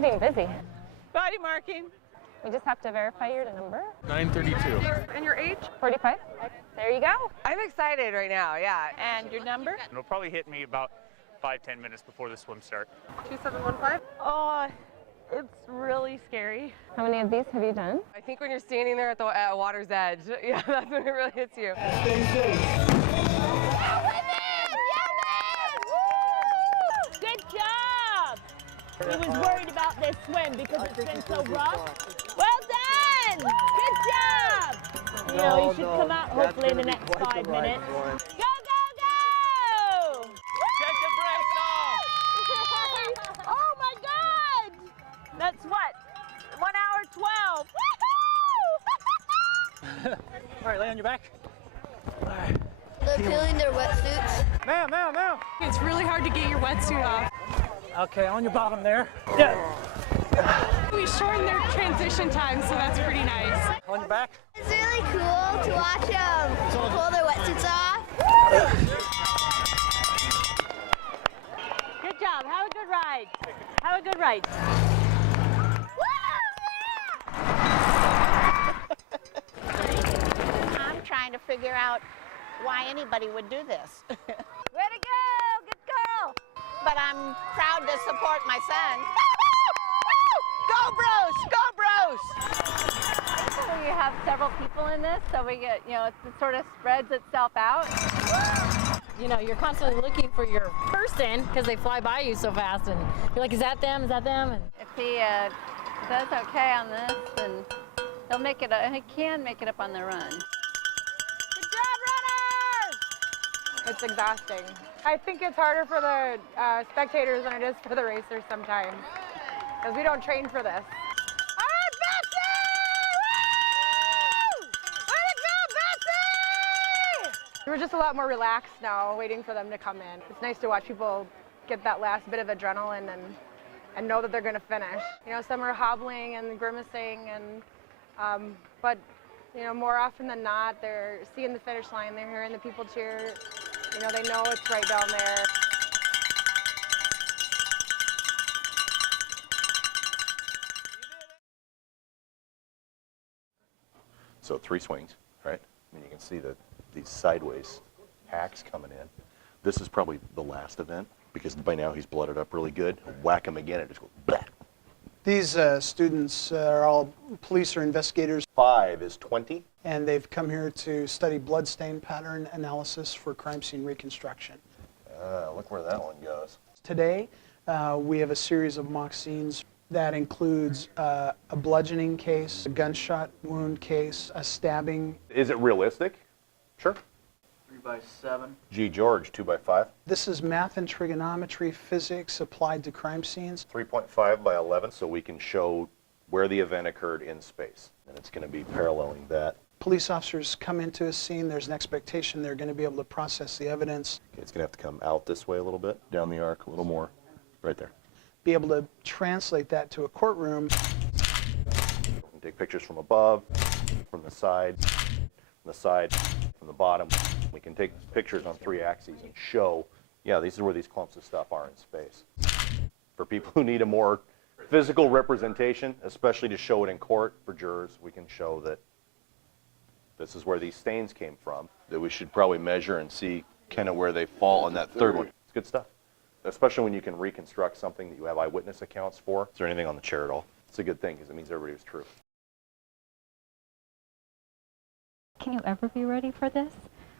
getting busy. Body marking. We just have to verify your number. 932. And your age? 45. There you go. I'm excited right now, yeah. And your number? It'll probably hit me about 5-10 minutes before the swim start. 2715. Oh, it's really scary. How many of these have you done? I think when you're standing there at the water's edge, yeah, that's when it really hits you. Good job! He was worried about this swim because it's been so rough. Well done! Good job! You know, you should come out hopefully in the next 5 minutes. Go, go, go! Take the brakes off! Oh my God! That's what? 1 hour 12. Woohoo! All right, lay on your back. They're peeling their wetsuits. Ma'am, ma'am, ma'am. It's really hard to get your wetsuit off. Okay, on your bottom there. Yeah. We shortened their transition time, so that's pretty nice. On your back. It's really cool to watch them pull their wetsuits off. Good job. Have a good ride. Have a good ride. I'm trying to figure out why anybody would do this. Way to go! Good girl! But I'm proud to support my son. Go Bros! Go Bros! You have several people in this, so we get, it sort of spreads itself out. You know, you're constantly looking for your person because they fly by you so fast, and you're like, is that them? Is that them? And If he does okay on this, then he'll make it. He can make it up on the run. Good job, runners! It's exhausting. I think it's harder for the spectators than it is for the racers sometimes, because we don't train for this. All right, Betsy! Woo! Way to go, Betsy! We're just a lot more relaxed now, waiting for them to come in. It's nice to watch people get that last bit of adrenaline and know that they're going to finish. Some are hobbling and grimacing, but more often than not, they're seeing the finish line. They're hearing the people cheer. They know it's right down there. So 3 swings, right? I mean, you can see these sideways hacks coming in. This is probably the last event because by now he's blooded up really good. Whack him again, it just goes blah. These students are all police or investigators. 5 is 20. And they've come here to study bloodstain pattern analysis for crime scene reconstruction. Look where that one goes. Today, we have a series of mock scenes that includes a bludgeoning case, a gunshot wound case, a stabbing. Is it realistic? Sure. 3x7. G. George, 2x5. This is math and trigonometry, physics applied to crime scenes. 3.5 by 11, so we can show where the event occurred in space. And it's going to be paralleling that. Police officers come into a scene, there's an expectation they're going to be able to process the evidence. Okay, it's going to have to come out this way a little bit, down the arc a little more, right there. Be able to translate that to a courtroom. We can take pictures from above, from the side, from the bottom. We can take pictures on 3 axes and show, yeah, these are where these clumps of stuff are in space. For people who need a more physical representation, especially to show it in court for jurors, we can show that this is where these stains came from, that we should probably measure and see kind of where they fall on that third one. It's good stuff, especially when you can reconstruct something that you have eyewitness accounts for. Is there anything on the chair at all? It's a good thing because it means everybody was true. Can you ever be ready for this?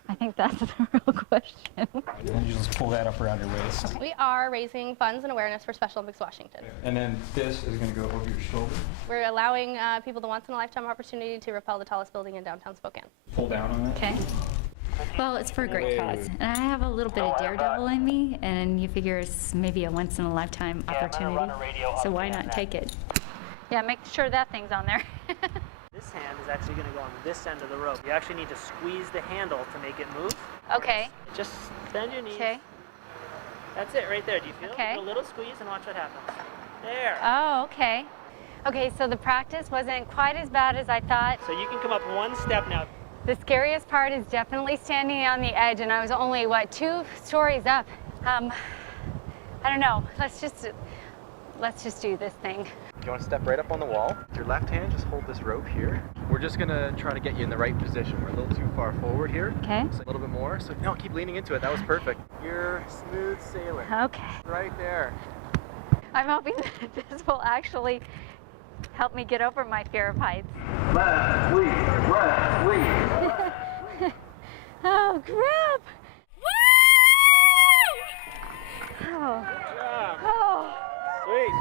I think that's the real question. And you just pull that up around your waist. We are raising funds and awareness for Special Olympics Washington. And then this is going to go over your shoulder. We're allowing people the once-in-a-lifetime opportunity to rappel the tallest building in downtown Spokane. Pull down on it. Okay. Well, it's for a great cause. And I have a little bit of daredevil in me, and you figure it's maybe a once-in-a-lifetime opportunity. So why not take it? Yeah, make sure that thing's on there. This hand is actually going to go on this end of the rope. You actually need to squeeze the handle to make it move. Okay. Just bend your knees. Okay. That's it right there. Do you feel it? Okay. A little squeeze and watch what happens. There. Oh, okay. Okay, so the practice wasn't quite as bad as I thought. So you can come up one step now. The scariest part is definitely standing on the edge, and I was only, 2 stories up. I don't know. let's just do this thing. You want to step right up on the wall? With your left hand, just hold this rope here. We're just gonna try to get you in the right position. We're a little too far forward here. Okay. So a little bit more. So no, keep leaning into it. That was perfect. You're smooth sailing. Okay. Right there. I'm hoping that this will actually help me get over my fear of heights. Left, sweep, left, sweep. Oh, crap! Oh. Oh. Sweet.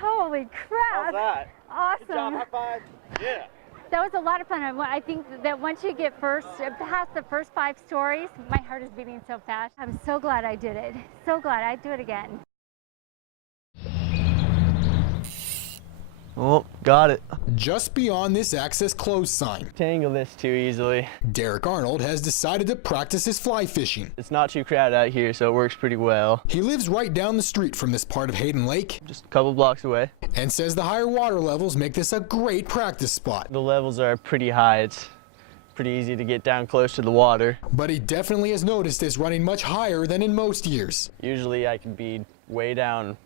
Holy crap! How's that? Awesome. Good job, high five. Yeah. That was a lot of fun. I think that once you get past the first 5 stories, my heart is beating so fast. I'm so glad I did it. So glad I'd do it again. Oh, got it. Just beyond this access closed sign. Tangle this too easily. Derek Arnold has decided to practice his fly fishing. It's not too crowded out here, so it works pretty well. He lives right down the street from this part of Hayden Lake. Just a couple blocks away. And says the higher water levels make this a great practice spot. The levels are pretty high. It's pretty easy to get down close to the water. But he definitely has noticed this running much higher than in most years. Usually I can be way down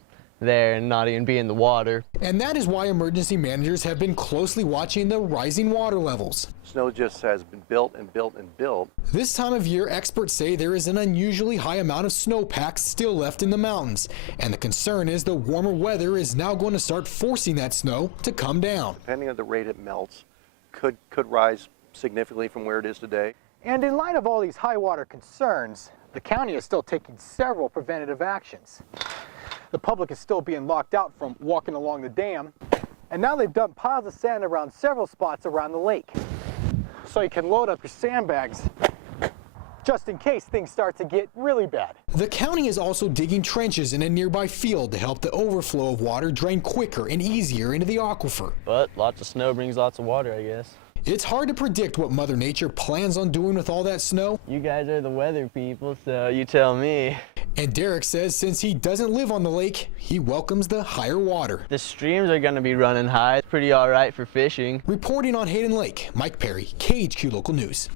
there and not even be in the water. And that is why emergency managers have been closely watching the rising water levels. Snow just has been built and built and built. This time of year, experts say there is an unusually high amount of snowpack still left in the mountains. And the concern is the warmer weather is now going to start forcing that snow to come down. Depending on the rate it melts, could rise significantly from where it is today. And in light of all these high water concerns, the county is still taking several preventative actions. The public is still being locked out from walking along the dam, and now they've dumped piles of sand around several spots around the lake. So you can load up your sandbags just in case things start to get really bad. The county is also digging trenches in a nearby field to help the overflow of water drain quicker and easier into the aquifer. But lots of snow brings lots of water, I guess. It's hard to predict what Mother Nature plans on doing with all that snow. You guys are the weather people, so you tell me. And Derek says since he doesn't live on the lake, he welcomes the higher water. The streams are going to be running high. It's pretty all right for fishing. Reporting on Hayden Lake, Mike Perry, KHQ Local News.